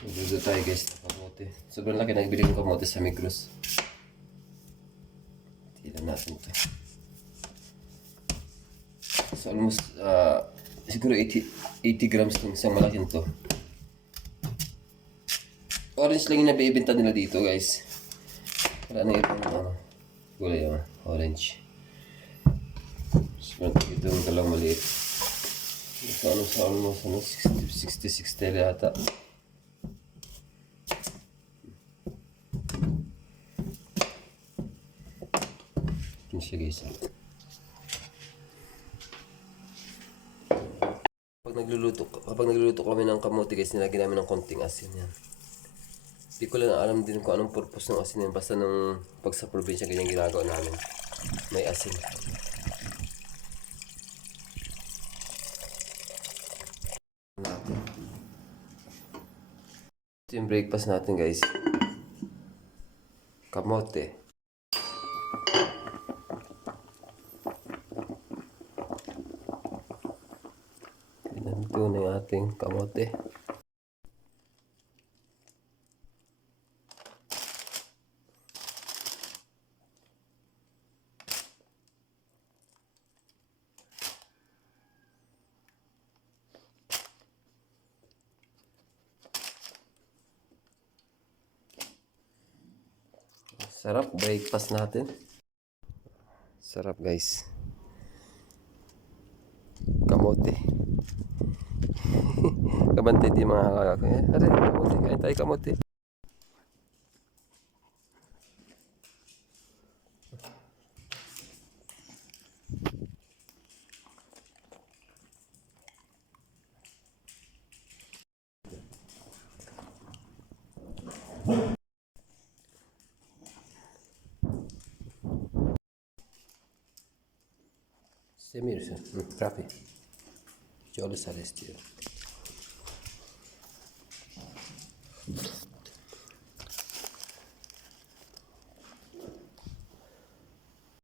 Dito tayo guys ng kamote. Sobrang laki nagbili kong kamote sa Migros. Tilan natin to. So almost siguro 80 grams ng isang malaking to. Orange lang yung nabibenta nila dito guys. Wala na ibang gulay orange. So ito yung dalawang maliit. Sa almost 66 tele ata. Yun siya guys. Kapag nagluluto kami ng kamote guys, nilagyan namin ng konting asin yan. Hindi ko lang alam din kung anong purpose ng asin yan. Basta nung pag sa probinsya ganyan ginagawa namin. May asin. Ito yung breakfast natin guys. Kamote. Ito na yung ating kamote. Sarap breakfast natin. Sarap guys. Kamote. Kabantay di mga kakakaya. Aray, kamote. Kain tayo kamote. Semir, grabe. Jolly Celestial.